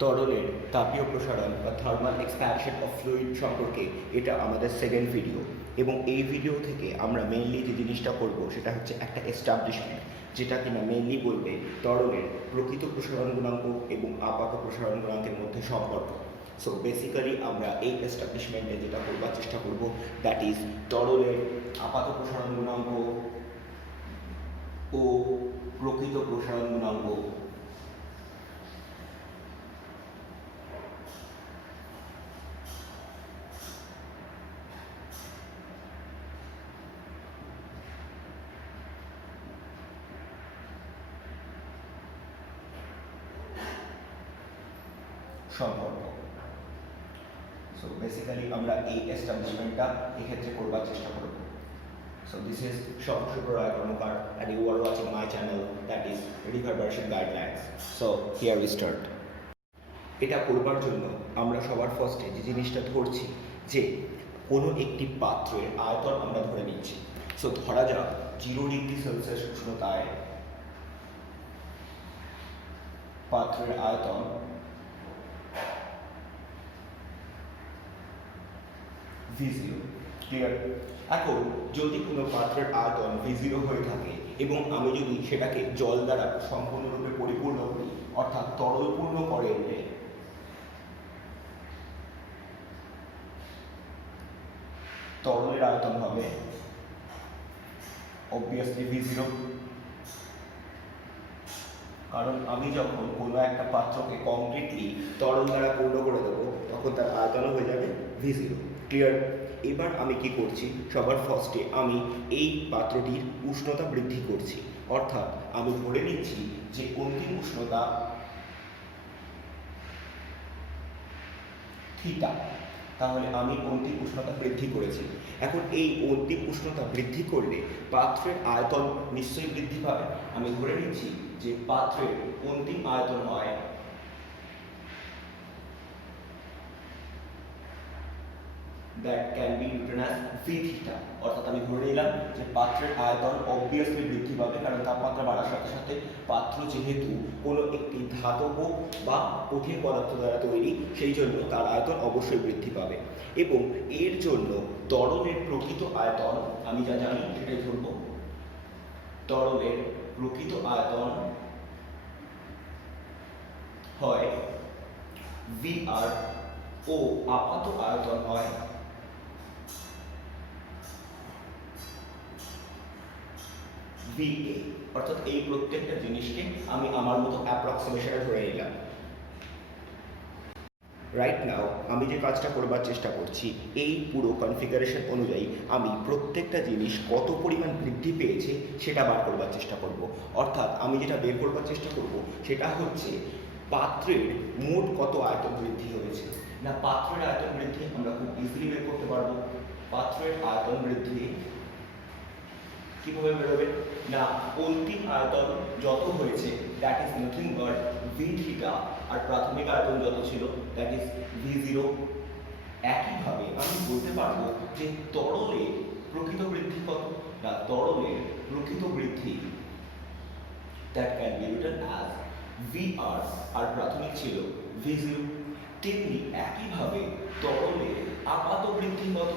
তরলের তাপীয় প্রসারণ বা থার্মাল এক্সপ্যানশন অফ ফ্লুইড সম্পর্কে এটা আমাদের সেকেন্ড ভিডিও, এবং এই ভিডিও থেকে আমরা মেইনলি যে জিনিসটা করব সেটা হচ্ছে একটা এস্টাবলিশমেন্ট, যেটা কিনা মেইনলি বলবে তরলের প্রকৃত প্রসারণ গুণাঙ্ক এবং আপাত প্রসারণ গুণাঙ্কের মধ্যে সম্পর্ক। সো বেসিক্যালি আমরা এই এস্টাবলিশমেন্টে যেটা করবার চেষ্টা করব, দ্যাট ইজ তরলের আপাত প্রসারণ গুণাঙ্ক ও প্রকৃত প্রসারণ গুণাঙ্ক সম্পর্ক। সো বেসিক্যালি আমরা এই এস্টাবলিশমেন্টটা এক্ষেত্রে করবার চেষ্টা করব। So this is Shobhashubha Roy Karmakar and you are watching my channel, that is Reverberation Guidelines. So here we start. এটা করবার জন্য আমরা সবার ফার্স্টে যে জিনিসটা ধরছি যে কোনো একটি পাত্রের আয়তন আমরা ধরে নিচ্ছি। সো ধরা যাক 0 ডিগ্রি সেলসিয়াস উষ্ণতায় পাত্রের আয়তন V0, ক্লিয়ার? এখন যদি কোনো পাত্রের আয়তন V0 হয়ে থাকে এবং আমি যদি সেটাকে জল দ্বারা সম্পূর্ণরূপে পরিপূর্ণ করি, অর্থাৎ তরলপূর্ণ করে এলে তরলের আয়তন হবে অবভিয়াসলি V0, কারণ আমি যখন কোনো একটা পাত্রকে কমপ্লিটলি তরল দ্বারা পূর্ণ করে দেবো তখন তার আয়তনও হয়ে যাবে V0, ক্লিয়ার? এবার আমি কি করছি, সবার ফার্স্টে আমি এই পাত্রটির উষ্ণতা বৃদ্ধি করছি, অর্থাৎ আমি ধরে নিচ্ছি যে অন্তিম উষ্ণতা থিটা, তাহলে আমি অন্তিম উষ্ণতা বৃদ্ধি করেছি। এখন এই অন্তিম উষ্ণতা বৃদ্ধি করলে পাত্রের আয়তন নিশ্চয়ই বৃদ্ধি পাবে। আমি ধরে নিচ্ছি যে পাত্রের অন্তিম আয়তন হয় that can be written as V theta, অর্থাৎ আমি ধরে নিলাম যে পাত্রের আয়তন অবভিয়াসলি বৃদ্ধি পাবে, কারণ তাপমাত্রা বাড়ার সাথে সাথে পাত্র যেহেতু কোনো একটি ধাতব বা কঠিন পদার্থ দ্বারা তৈরি, সেই জন্য তার আয়তন অবশ্যই বৃদ্ধি পাবে। এবং এর জন্য তরলের প্রকৃত আয়তন আমি যা জানি সেটাই ধরব। তরলের প্রকৃত আয়তন হয় VR ও আপাত আয়তন হয় VA, অর্থাৎ এই প্রত্যেকটা জিনিসকে আমি আমার মতো অ্যাপ্রক্সিমেশনে ধরে নিলাম। রাইট নাও আমি যে কাজটা করবার চেষ্টা করছি, এই পুরো কনফিগারেশন অনুযায়ী আমি প্রত্যেকটা জিনিস কত পরিমাণ বৃদ্ধি পেয়েছে সেটা বার করবার চেষ্টা করব। অর্থাৎ আমি যেটা বের করবার চেষ্টা করব সেটা হচ্ছে পাত্রের মোট কত আয়তন বৃদ্ধি হয়েছে। না, পাত্রের আয়তন বৃদ্ধি আমরা খুব ইজিলি বের করতে পারবো। পাত্রের আয়তন বৃদ্ধি কিভাবে বেরোবে? না, অন্তিম আয়তন যত হয়েছে that is nothing but V theta, আর প্রাথমিক আয়তন যত ছিল দ্যাট ইজ V0। একইভাবে আমি বলতে পারবো যে তরলের প্রকৃত বৃদ্ধি কত? না, তরলের প্রকৃত বৃদ্ধি that can be written as VR, আর প্রাথমিক ছিল V0। তেমনি একইভাবে তরলের আপাত বৃদ্ধি কত?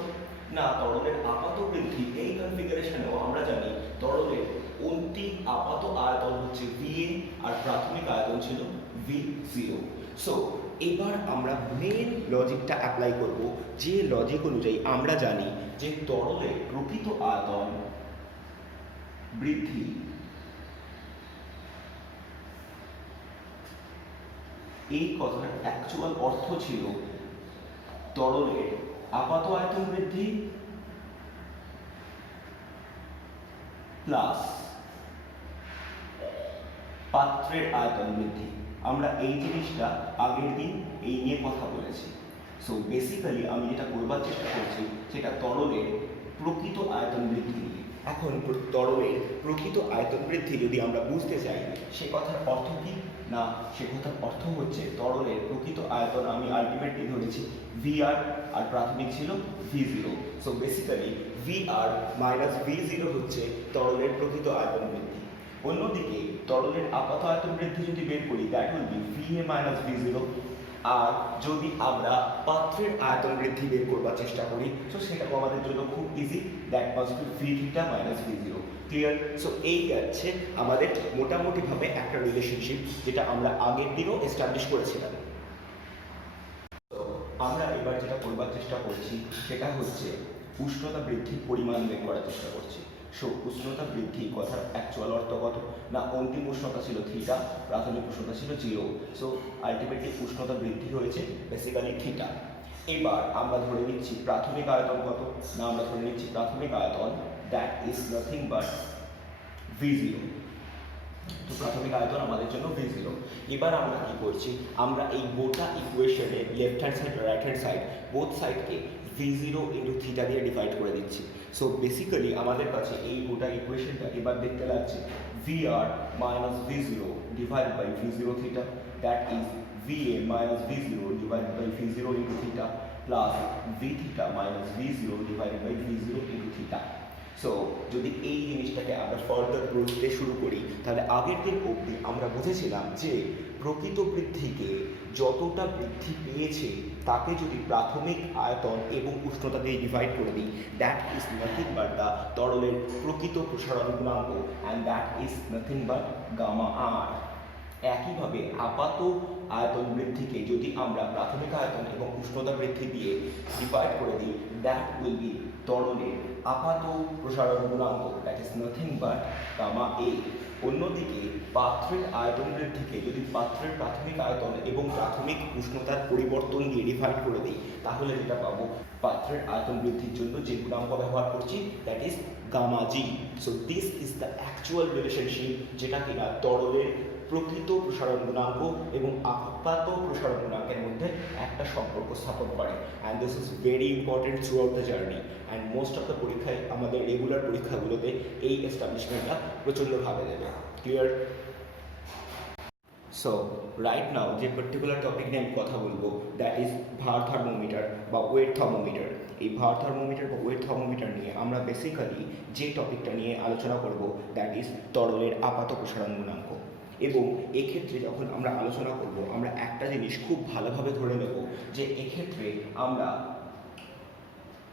না, তরলের আপাত বৃদ্ধি এই কনফিগারেশনেও আমরা জানি তরলের অন্তিম আপাত আয়তন হচ্ছে VA, আর প্রাথমিক আয়তন ছিল V0। সো এবার আমরা মেন লজিকটা অ্যাপ্লাই করব, যে লজিক অনুযায়ী আমরা জানি যে তরলের প্রকৃত আয়তন বৃদ্ধি এই কথাটার অ্যাকচুয়াল অর্থ ছিল তরলের আপাত আয়তন বৃদ্ধি প্লাস পাত্রের আয়তন বৃদ্ধি। আমরা এই জিনিসটা আগের দিন এই নিয়ে কথা বলেছি। সো বেসিক্যালি আমি যেটা করবার চেষ্টা করছি সেটা তরলের প্রকৃত আয়তন বৃদ্ধি নিয়ে। এখন তরলের প্রকৃত আয়তন বৃদ্ধি যদি আমরা বুঝতে চাই, সে কথার অর্থ কি? না, সে কথার অর্থ হচ্ছে তরলের প্রকৃত আয়তন আমি আলটিমেটলি ধরেছি VR, আর প্রাথমিক ছিল V0। So basically VR minus V0 হচ্ছে তরলের প্রকৃত আয়তন বৃদ্ধি। অন্যদিকে তরলের আপাত আয়তন বৃদ্ধি যদি বের করি that will B VA minus V0। আর যদি আমরা পাত্রের আয়তন বৃদ্ধি বের করবার চেষ্টা করি সো সেটাও আমাদের জন্য খুব easy, that must be V theta minus V0। Clear? So এই যাচ্ছে আমাদের মোটামুটিভাবে একটা রিলেশনশিপ যেটা আমরা আগের দিনও এস্টাবলিশ করেছিলাম। আমরা এবার যেটা করবার চেষ্টা করছি সেটা হচ্ছে উষ্ণতা বৃদ্ধির পরিমাণ বের করার চেষ্টা করছি। সো উষ্ণতা বৃদ্ধি কথার অ্যাকচুয়াল অর্থ কত না, অন্তিম উষ্ণতা ছিল থিটা, প্রাথমিক উষ্ণতা ছিল 0। সো আলটিমেটলি উষ্ণতা বৃদ্ধি হয়েছে বেসিক্যালি থিটা। এবার আমরা ধরে নিচ্ছি প্রাথমিক আয়তন কত না, আমরা ধরে নিচ্ছি প্রাথমিক আয়তন that is nothing but V0। তো প্রাথমিক আয়তন আমাদের জন্য V0। এবার আমরা কি করছি, আমরা এই গোটা ইকুয়েশনে left hand side right hand side both সাইডকে V0 ইন্টু থিটা দিয়ে ডিভাইড করে দিচ্ছি। সো বেসিক্যালি আমাদের কাছে এই গোটা ইকুয়েশনটা এবার দেখতে লাগছে VR minus V0 divide by V0 theta, that is VA minus V0 divide by V0 into theta plus V theta minus V0 divide by V0 into theta. So যদি এই জিনিসটাকে আমরা ফার্দার বুঝতে শুরু করি তাহলে আগের দিন অবধি আমরা বুঝেছিলাম যে প্রকৃত বৃদ্ধিকে যতটা বৃদ্ধি পেয়েছে তাকে যদি প্রাথমিক আয়তন এবং উষ্ণতা দিয়ে ডিভাইড করে দিই that is nothing but the তরলের প্রকৃত প্রসারণ গুণাঙ্ক and that is nothing but gamma R. একইভাবে আপাত আয়তন বৃদ্ধিকে যদি আমরা প্রাথমিক আয়তন এবং উষ্ণতা বৃদ্ধি দিয়ে ডিভাইড করে দিই দ্যাট উইল বি তরলের আপাত প্রসারণ গুণাঙ্ক that is nothing but gamma A. অন্যদিকে পাত্রের আয়তন বৃদ্ধিকে যদি পাত্রের প্রাথমিক আয়তন এবং প্রাথমিক উষ্ণতার পরিবর্তন দিয়ে ডিভাইড করে দিই তাহলে যেটা পাবো পাত্রের আয়তন বৃদ্ধির জন্য যে গুণাঙ্ক ব্যবহার করছি that is gamma G. So this is the actual relationship যেটা কিনা তরলের প্রকৃত প্রসারণ গুণাঙ্ক এবং আপাত প্রসারণ গুণাঙ্কের মধ্যে একটা সম্পর্ক স্থাপন করে। And this is very important through out the journey and most of the পরীক্ষায় আমাদের রেগুলার পরীক্ষাগুলোতে এই এস্টাবলিশমেন্টটা প্রচণ্ডভাবে দেবে। ক্লিয়ার? সো রাইট নাও যে পার্টিকুলার টপিক নিয়ে আমি কথা বলবো দ্যাট ইজ ভার থার্মোমিটার বা ওয়েট থার্মোমিটার। এই ভার থার্মোমিটার বা ওয়েট থার্মোমিটার নিয়ে আমরা বেসিক্যালি যে টপিকটা নিয়ে আলোচনা করব দ্যাট ইজ তরলের আপাত প্রসারণ গুণাঙ্ক। এবং এক্ষেত্রে যখন আমরা আলোচনা করব আমরা একটা জিনিস খুব ভালোভাবে ধরে নেব যে এক্ষেত্রে আমরা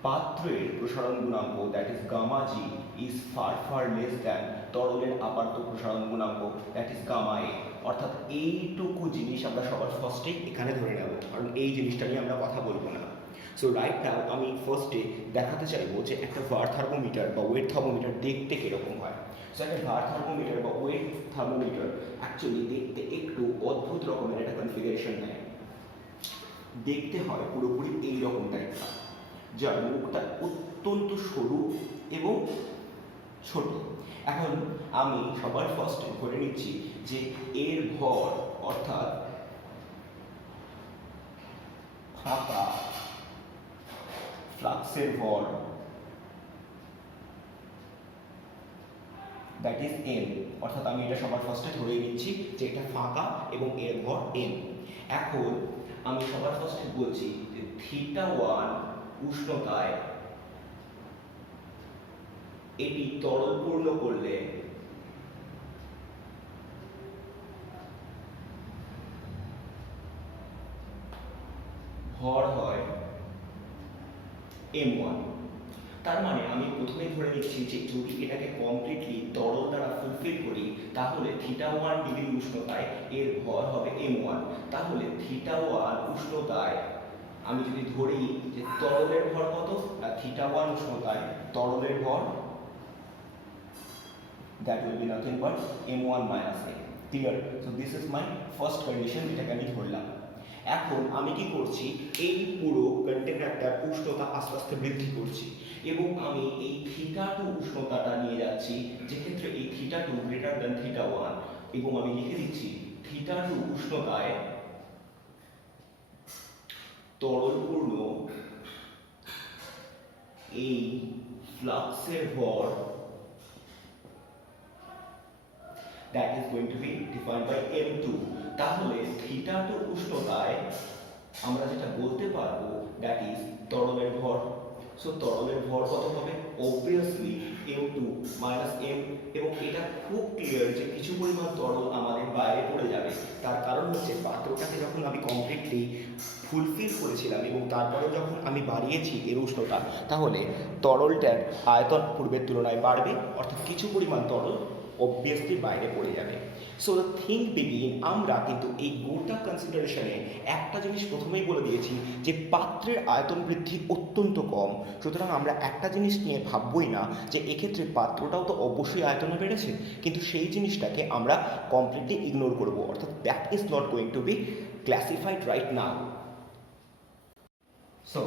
পাত্রের প্রসারণ গুণাঙ্ক that is gamma G is far less than তরলের আপাত প্রসারণ গুণাঙ্ক দ্যাট ইজ গামা এ। অর্থাৎ এইটুকু জিনিস আমরা সবার ফার্স্টেই এখানে ধরে নেব, কারণ এই জিনিসটা নিয়ে আমরা কথা বলবো না। সো রাইট নাও আমি ফার্স্টে দেখাতে চাইবো যে একটা ভার থার্মোমিটার বা ওয়েট থার্মোমিটার দেখতে কীরকম হয়। সো একটা ভার থার্মোমিটার বা ওয়েট থার্মোমিটার অ্যাকচুয়ালি দেখতে একটু অদ্ভুত রকমের একটা কনফিগারেশন নেয়। দেখতে হয় পুরোপুরি এইরকম টাইপটা, যার মুখটা অত্যন্ত সরু এবং ছোট। এখন আমি সবার ফার্স্টে ধরে নিচ্ছি যে এর ভর অর্থাৎ ফাঁকা ফ্লাক্সের ভর দ্যাট ইজ এম। অর্থাৎ আমি এটা সবার ফার্স্টে ধরে নিচ্ছি যে এটা ফাঁকা এবং এর ভর এম। এখন আমি সবার ফার্স্টে বলছি যে θ1 উষ্ণতায় এটি তরল পূর্ণ করলে ভর হয় m1। তার মানে আমি প্রথমেই ধরে নিচ্ছি যে যদি এটাকে কমপ্লিটলি তরল দ্বারা ফুলফিল করি তাহলে θ1 ডিগ্রি উষ্ণতায় এর ভর হবে m1। তাহলে θ1 উষ্ণতায় আমি যদি ধরি যে তরলের ভর কত, আর θ1 উষ্ণতায় তরলের ভর that will be nothing but m1 minus a. Clear? So this is my first condition যেটাকে আমি ধরলাম। এখন আমি কি করছি, এই পুরো কন্টেনারটার উষ্ণতা আস্তে আস্তে বৃদ্ধি করছি এবং আমি এই θ2 উষ্ণতাটা নিয়ে যাচ্ছি, যে ক্ষেত্রে এই θ2 গ্রেটার দ্যান θ1, এবং আমি লিখে দিচ্ছি θ2 উষ্ণতায় তরলপূর্ণ এই ফ্লাক্সের ভর that is going to be defined by m2। তাহলে θ2 উষ্ণতায় আমরা যেটা বলতে পারবো that is তরলের ভর। সো তরলের ভর কত হবে? অবভিয়াসলি m2 মাইনাস m, এবং এটা খুব ক্লিয়ার যে কিছু পরিমাণ তরল আমাদের বাইরে পড়ে যাবে। তার কারণ হচ্ছে পাত্রটাকে যখন আমি কমপ্লিটলি ফুলফিল করেছিলাম এবং তারপরে যখন আমি বাড়িয়েছি এর উষ্ণতা, তাহলে তরলটার আয়তন পূর্বের তুলনায় বাড়বে, অর্থাৎ কিছু পরিমাণ তরল অবভিয়াসলি বাইরে পড়ে যাবে। সো দ্য থিং বিগিন, আমরা কিন্তু এই গোটা কনসিডারেশনে একটা জিনিস প্রথমেই বলে দিয়েছি যে পাত্রের আয়তন বৃদ্ধি অত্যন্ত কম, সুতরাং আমরা একটা জিনিস নিয়ে ভাববই না যে এক্ষেত্রে পাত্রটাও তো অবশ্যই আয়তনে বেড়েছে, কিন্তু সেই জিনিসটাকে আমরা কমপ্লিটলি ইগনোর করব, অর্থাৎ that is not going to be classified right now. So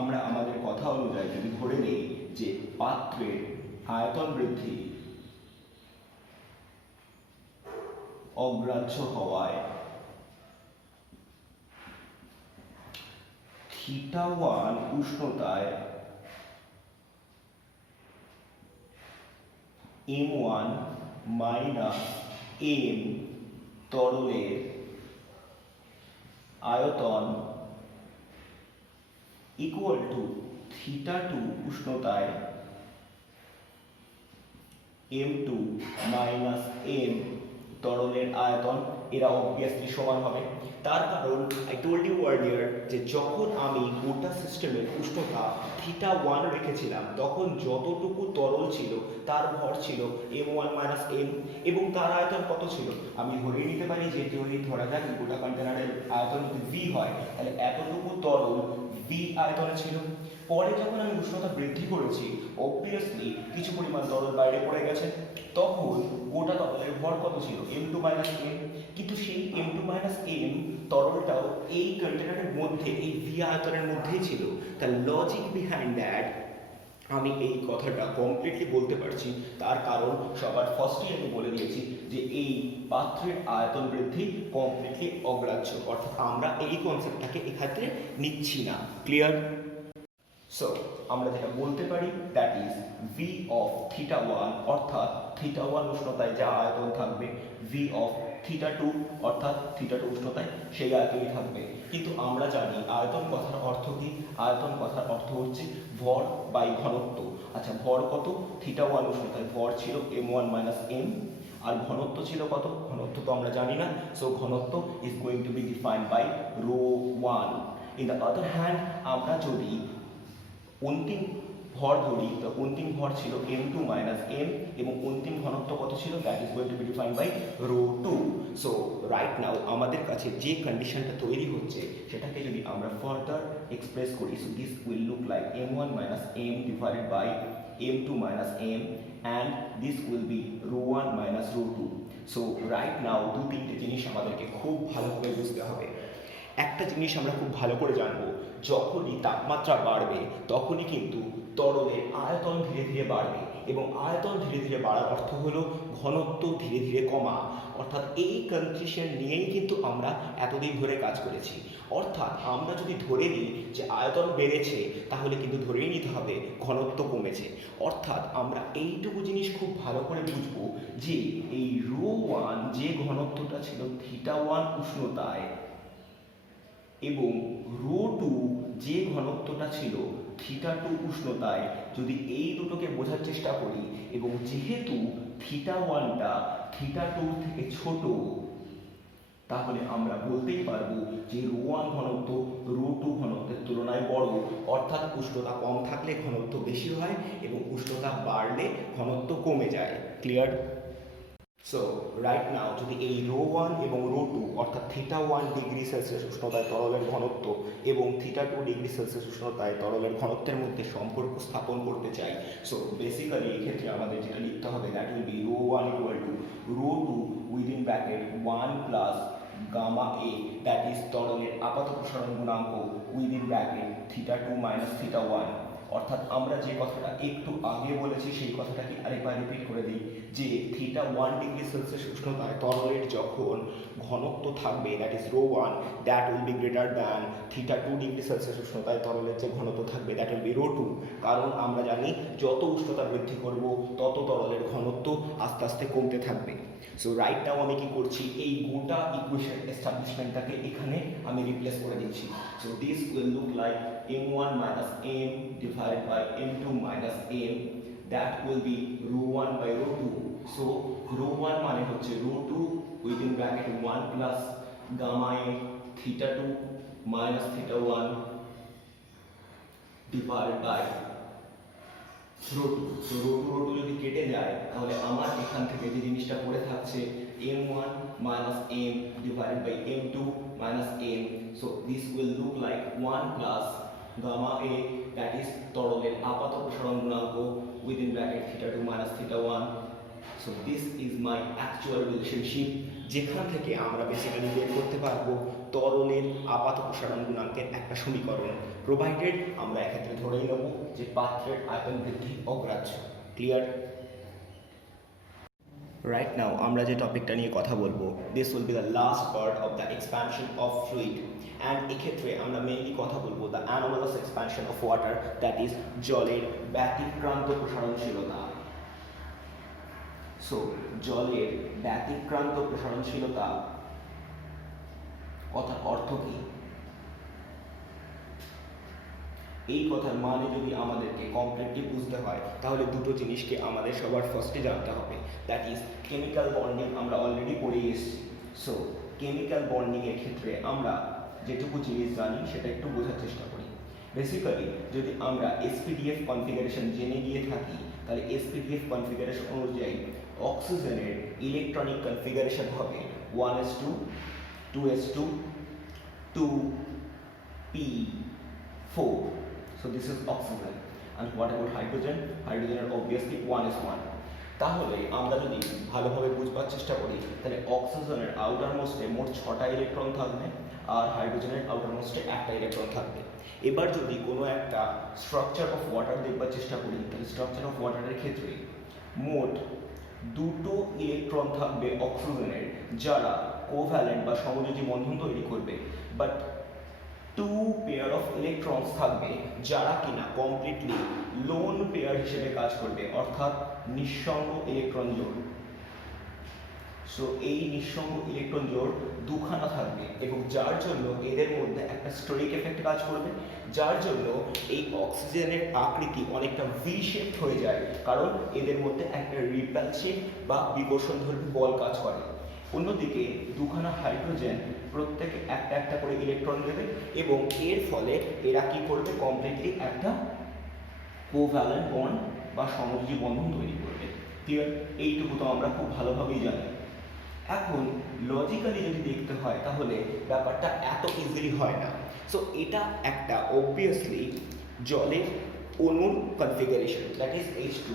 আমরা আমাদের কথা অনুযায়ী যদি ধরে নিই যে পাত্রের আয়তন বৃদ্ধি অগ্রাহ্য হওয়ায় θ1 উষ্ণতায় m1 মাইনাস m তরলের আয়তন ইকুয়াল টু θ2 উষ্ণতায় m2 মাইনাস m তরলের আয়তন, এরা অবভিয়াসলি সমান হবে। তার কারণ আই টোল্ড ইউ আর্লিয়ার যে যখন আমি গোটা সিস্টেমের উষ্ণতা θ1 রেখেছিলাম, তখন যতটুকু তরল ছিল তার ভর ছিল m1 মাইনাস m, এবং তার আয়তন কত ছিল? আমি ধরে নিতে পারি যে যদি ধরা যাক গোটা কন্টেনারের আয়তন যদি v হয়, তাহলে এতটুকু তরল v আয়তনে ছিল। পরে যখন আমি উষ্ণতা বৃদ্ধি করেছি, অবভিয়াসলি কিছু পরিমাণ তরল বাইরে পড়ে গেছে, তখন গোটা তরলের ভর কত ছিল? m2 মাইনাস m, কিন্তু সেই m2 মাইনাস m তরলটাও এই কন্টেনারের মধ্যে, এই v আয়তনের মধ্যেই ছিল। তার লজিক বিহাইন্ড দ্যাট আমি এই কথাটা কমপ্লিটলি বলতে পারছি, তার কারণ সবার ফার্স্টেই আমি বলে দিয়েছি যে এই পাত্রের আয়তন বৃদ্ধি কমপ্লিটলি অগ্রাহ্য, অর্থাৎ আমরা এই কনসেপ্টটাকে এক্ষেত্রে নিচ্ছি না। ক্লিয়ার? সো আমরা যেটা বলতে পারি দ্যাট ইজ v অফ θ1, অর্থাৎ θ1 উষ্ণতায় যা আয়তন থাকবে, v অফ θ2 অর্থাৎ θ2 উষ্ণতায় সেই আয়তনই থাকবে। কিন্তু আমরা জানি আয়তন কথার অর্থ কি? আয়তন কথার অর্থ হচ্ছে ভর বাই ঘনত্ব। আচ্ছা, ভর কত? θ1 উষ্ণতায় ভর ছিল m1 মাইনাস m, আর ঘনত্ব ছিল কত? ঘনত্ব তো আমরা জানি না, সো ঘনত্ব is going to be defined by ρ1। In the other hand, আমরা যদি অন্তিম ভর ধরি, তো অন্তিম ভর ছিল m2 মাইনাস m, এবং অন্তিম ঘনত্ব কত ছিল? That is going to be defined by ρ2। So right now আমাদের কাছে যে কন্ডিশনটা তৈরি হচ্ছে, সেটাকে যদি আমরা ফার্দার এক্সপ্রেস করি, so this will look like m1 minus m divided by m2 minus m, and this will be ρ1 minus ρ2। So right now দু তিনটে জিনিস আমাদেরকে খুব ভালোভাবে বুঝতে হবে। একটা জিনিস আমরা খুব ভালো করে জানবো, যখনই তাপমাত্রা বাড়বে তখনই কিন্তু তরলের আয়তন ধীরে ধীরে বাড়বে, এবং আয়তন ধীরে ধীরে বাড়ার অর্থ হলো ঘনত্ব ধীরে ধীরে কমা। অর্থাৎ এই কন্ডিশন নিয়েই কিন্তু আমরা এতদিন ধরে কাজ করেছি। অর্থাৎ আমরা যদি ধরে নিই যে আয়তন বেড়েছে, তাহলে কিন্তু ধরেই নিতে হবে ঘনত্ব কমেছে। অর্থাৎ আমরা এইটুকু জিনিস খুব ভালো করে বুঝবো যে এই ρ1 যে ঘনত্বটা ছিল θ1 উষ্ণতায়, এবং ρ2 যে ঘনত্বটা ছিল θ2 উষ্ণতায়, যদি এই দুটোকে বোঝার চেষ্টা করি, এবং যেহেতু θ1টা θ2 থেকে ছোট, তাহলে আমরা বলতেই পারবো যে ρ1 ঘনত্ব ρ2 ঘনত্বের তুলনায় বড়, অর্থাৎ উষ্ণতা কম থাকলে ঘনত্ব বেশি হয় এবং উষ্ণতা বাড়লে ঘনত্ব কমে যায়। ক্লিয়ার? সো রাইট নাও যদি এই ρ1 এবং ρ2 অর্থাৎ θ1 ডিগ্রি সেলসিয়াস উষ্ণতায় তরলের ঘনত্ব এবং θ2 ডিগ্রি সেলসিয়াস উষ্ণতায় তরলের ঘনত্বের মধ্যে সম্পর্ক স্থাপন করতে চাই, সো বেসিক্যালি এই ক্ষেত্রে আমাদের যেটা লিখতে হবে that will be ρ1 equal to ρ2 within bracket 1 plus gamma A, that is তরলের আপাত প্রসারণ গুণাঙ্ক উইদিন ব্র্যাকেট θ2 মাইনাস θ1। অর্থাৎ আমরা যে কথাটা একটু আগে বলেছি সেই কথাটাকে আরেকবার রিপিট করে দিই যে θ1 ডিগ্রি সেলসিয়াস উষ্ণতায় তরলের যখন ঘনত্ব থাকবে that is ρ1, that will be greater than θ2 degree Celsius উষ্ণতায় তরলের যে ঘনত্ব থাকবে দ্যাট উইল বি ρ2। কারণ আমরা জানি যত উষ্ণতা বৃদ্ধি করব তত তরলের ঘনত্ব আস্তে আস্তে কমতে থাকবে। সো রাইট নাও আমি কি করছি, এই গোটা ইকুয়েশন এস্টাবলিশমেন্টটাকে এখানে আমি রিপ্লেস করে দিচ্ছি। So this will look like m1 minus m divided by m2 minus m, that will be rho 1 by rho 2. So rho 1 মানে হচ্ছে rho 2 within bracket 1 plus gamma a theta 2 minus theta 1 divided by rho 2. So rho 2 যদি কেটে যায় তাহলে আমার এখান থেকে যে জিনিসটা পড়ে থাকছে m1 minus m divided by m2 minus m. So this will look like 1 plus gamma a, that is তরলের আপাত প্রসারণ গুণাঙ্ক within bracket theta 2 minus theta 1. So this is my actual relationship, যেখান থেকে আমরা বেসিক্যালি বের করতে পারবো তরলের আপাত প্রসারণ গুণাঙ্কের একটা সমীকরণ, প্রোভাইডেড আমরা এক্ষেত্রে ধরেই নেব যে পাত্রের আয়তন বৃদ্ধি অগ্রাহ্য। ক্লিয়ার? রাইট নাও আমরা যে টপিকটা নিয়ে কথা বলবো, this will be the last part of the expansion of fluid, and এক্ষেত্রে আমরা মেইনলি কথা বলবো the anomalous expansion of water, that is জলের ব্যতিক্রান্ত প্রসারণশীলতা। সো জলের ব্যতিক্রান্ত প্রসারণশীলতা কথার অর্থ কি? এই কথার মানে যদি আমাদেরকে কমপ্লিটলি বুঝতে হয় তাহলে দুটো জিনিসকে আমাদের সবার ফার্স্টে জানতে হবে, দ্যাট ইজ কেমিক্যাল বন্ডিং। আমরা অলরেডি পড়ে এসেছি। সো কেমিক্যাল বন্ডিংয়ের ক্ষেত্রে আমরা যেটুকু জিনিস জানি সেটা একটু বোঝার চেষ্টা করি। বেসিক্যালি যদি আমরা এসপিডিএফ কনফিগারেশন জেনে গিয়ে থাকি তাহলে এসপিডিএফ কনফিগারেশন অনুযায়ী অক্সিজেনের ইলেকট্রনিক কনফিগারেশন হবে 1s2 2s2 2p4. So this is oxygen. And what about hydrogen? Hydrogen are obviously 1s1. তাহলে আমরা যদি ভালোভাবে বুঝবার চেষ্টা করি তাহলে অক্সিজেনের আউটার মোস্টে মোট 6টা ইলেকট্রন থাকবে আর হাইড্রোজেনের আউটার মোস্টে 1টা ইলেকট্রন থাকবে। এবার যদি কোনো একটা স্ট্রাকচার অফ ওয়াটার দেখবার চেষ্টা করি তাহলে স্ট্রাকচার অফ ওয়াটারের ক্ষেত্রে মোট 2টো ইলেকট্রন থাকবে অক্সিজেনের যারা কোভ্যালেন্ট বা সমযোজী বন্ধন তৈরি করবে, বাট 2 পেয়ার অফ ইলেকট্রনস থাকবে যারা কিনা কমপ্লিটলি লোন পেয়ার হিসেবে কাজ করবে, অর্থাৎ নিঃসঙ্গ ইলেকট্রন জোড়। সো এই নিঃসঙ্গ ইলেকট্রন জোড় দুখানা থাকবে এবং যার জন্য এদের মধ্যে একটা স্টোরিক এফেক্ট কাজ করবে, যার জন্য এই অক্সিজেনের আকৃতি অনেকটা ভি শেপড হয়ে যায়, কারণ এদের মধ্যে একটা রিপালসিভ বা বিকর্ষণধর্মী বল কাজ করে। অন্যদিকে দুখানা হাইড্রোজেন প্রত্যেকে একটা একটা করে ইলেকট্রন দেবে এবং এর ফলে এরা কি করবে, কমপ্লিটলি একটা কোভ্যালেন্ট বন্ড বা সমযোজী বন্ধন তৈরি করবে। ক্লিয়ার? এইটুকু তো আমরা খুব ভালোভাবেই জানি। এখন লজিক্যালি যদি দেখতে হয় তাহলে ব্যাপারটা এত ইজিলি হয় না। সো এটা একটা অবভিয়াসলি জলের অণুর কনফিগারেশন, দ্যাট ইজ H2।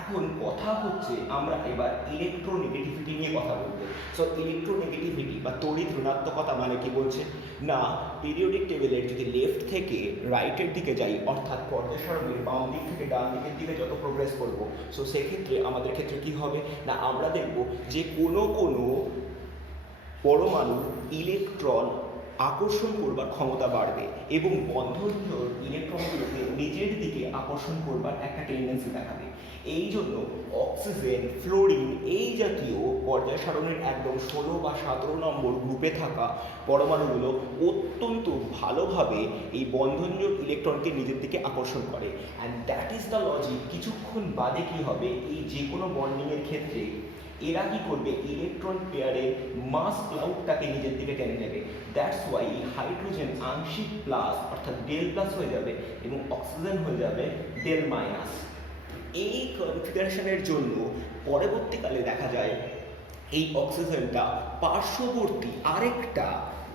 এখন কথা হচ্ছে আমরা এবার ইলেকট্রোনেগেটিভিটি নিয়ে কথা বলবো। সো ইলেকট্রোনেগেটিভিটি বা তড়িৎ ঋণাত্মকতা মানে কি বলছে না, পিরিয়ডিক টেবিলের যদি লেফট থেকে রাইটের দিকে যাই, অর্থাৎ পর্যায় সারণীর বাম দিক থেকে ডান দিকের দিকে যত প্রোগ্রেস করব, সো সেক্ষেত্রে আমাদের ক্ষেত্রে কি হবে না, আমরা দেখব যে কোনো পরমাণু ইলেকট্রন আকর্ষণ করবার ক্ষমতা বাড়বে এবং বন্ধনজোড় ইলেকট্রনগুলোকে নিজের দিকে আকর্ষণ করবার একটা টেন্ডেন্সি দেখাবে। এই জন্য অক্সিজেন, ফ্লোরিন এই জাতীয় পর্যায় সারণীর একদম 16 বা 17 নম্বর গ্রুপে থাকা পরমাণুগুলো অত্যন্ত ভালোভাবে এই বন্ধনজোড় ইলেকট্রনকে নিজের দিকে আকর্ষণ করে। And that is the logic. কিছুক্ষণ বাদে কি হবে, এই যে কোনো বন্ডিংয়ের ক্ষেত্রে এরা কি করবে, ইলেকট্রন পেয়ারের মাস ক্লাউডটাকে নিজের দিকে টেনে নেবে। দ্যাটস ওয়াই হাইড্রোজেন আংশিক প্লাস অর্থাৎ ডেল প্লাস হয়ে যাবে এবং অক্সিজেন হয়ে যাবে ডেল মাইনাস। এই কনফিগারেশনের জন্য পরবর্তীকালে দেখা যায় এই অক্সিজেনটা পার্শ্ববর্তী আরেকটা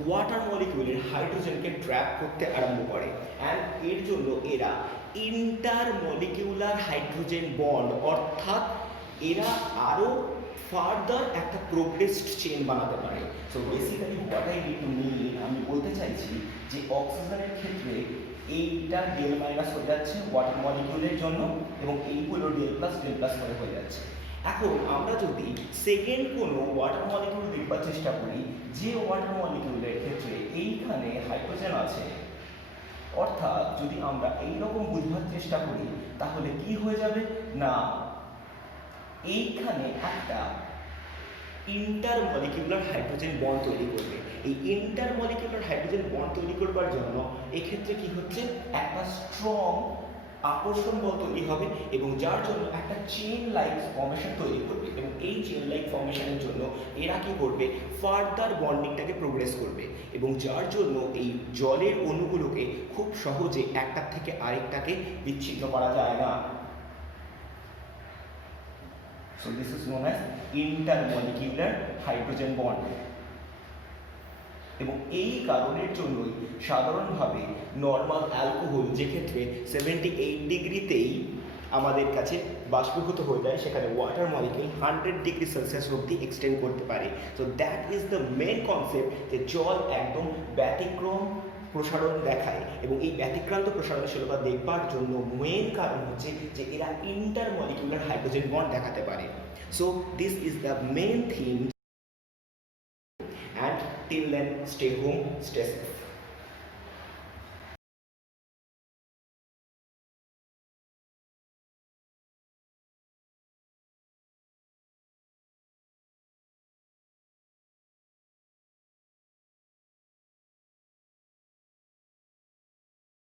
ওয়াটার মলিকিউলের হাইড্রোজেনকে ট্র্যাপ করতে আরম্ভ করে, অ্যান্ড এর জন্য এরা ইন্টার মলিকিউলার হাইড্রোজেন বন্ড, অর্থাৎ এরা আরও ফার্দার একটা প্রোগ্রেসড চেইন বানাতে পারে। So basically what I need to mean, আমি বলতে চাইছি যে অক্সিজেনের ক্ষেত্রে এইটা ডেল মাইনাস হয়ে যাচ্ছে ওয়াটার মলিকিউলের জন্য এবং এইগুলো ডেল প্লাস করে হয়ে যাচ্ছে। এখন আমরা যদি সেকেন্ড কোনো ওয়াটার মলিকিউল দেখবার চেষ্টা করি, যে ওয়াটার মলিকিউলের ক্ষেত্রে এইখানে হাইড্রোজেন আছে, অর্থাৎ যদি আমরা এইরকম বুঝবার চেষ্টা করি তাহলে কি হয়ে যাবে না, এইখানে একটা ইন্টারমলিকিউলার হাইড্রোজেন বন্ড তৈরি করবে। এই ইন্টারমলিকিউলার হাইড্রোজেন বন্ড তৈরি করবার জন্য এক্ষেত্রে কি হচ্ছে, একটা স্ট্রং আকর্ষণ বল তৈরি হবে এবং যার জন্য একটা চেইন লাইক ফর্মেশন তৈরি করবে এবং এই চেইন লাইক ফর্মেশনের জন্য এরা কি করবে, ফার্দার বন্ডিংটাকে প্রোগ্রেস করবে এবং যার জন্য এই জলের অণুগুলোকে খুব সহজে একটার থেকে আরেকটাকে বিচ্ছিন্ন করা যায় না। So this is known as intermolecular hydrogen bond. এবং এই কারণের জন্যই সাধারণভাবে নর্মাল অ্যালকোহল যেক্ষেত্রে 78 ডিগ্রিতেই আমাদের কাছে বাষ্পীভূত হয়ে যায়, সেখানে ওয়াটার মলিকিউল 100 ডিগ্রি সেলসিয়াস অবধি এক্সটেন্ড করতে পারে। তো that is the main concept, যে জল একদম ব্যতিক্রম প্রসারণ দেখায় এবং এই ব্যতিক্রান্ত প্রসারণশীলতা দেখবার জন্য মেন কারণ হচ্ছে যে এরা ইন্টারমলিকিউলার হাইড্রোজেন বন্ড দেখাতে পারে। So this is the main theme, and till then stay home, stay safe.